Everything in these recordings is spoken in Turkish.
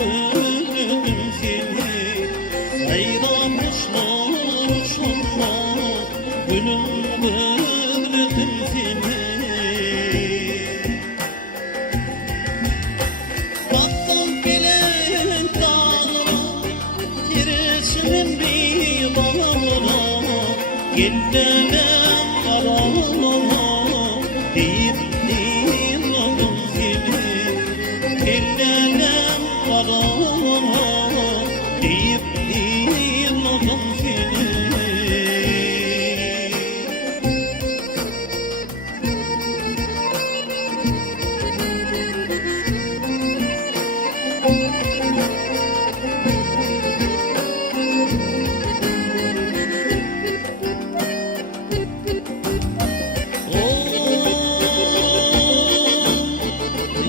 özledim seni. Sayramışlar uçanlar, gülüm özledim seni. Baktım bilen dağlara, giresin bir bağlara, gittiler aralara, deyip dinledim seni. Gittiler aralara, deyip dinledim seni.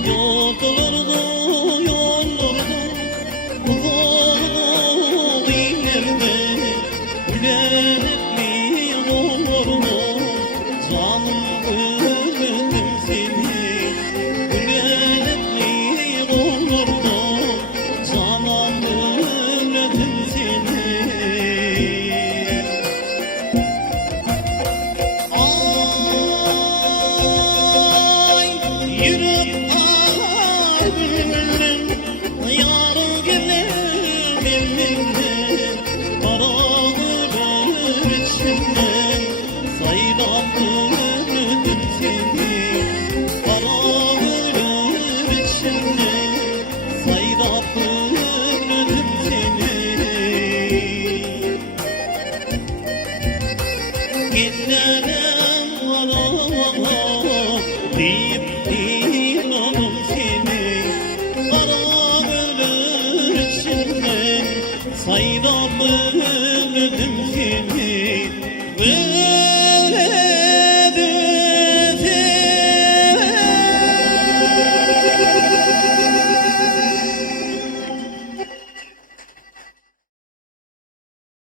Yollarda, yollarda, uzak illerde, gülenli yollarda, canım özledim seni. Gülenli yollarda, canım özledim seni. Ay, yürü bilmem, yarı gelir bilmem, kara ölür içimden, saydan özledim seni. Kara ölür içimden, saydan özledim seni. Gitlerim arama, deyip dinledim seni. Kara ölür içimden, saydan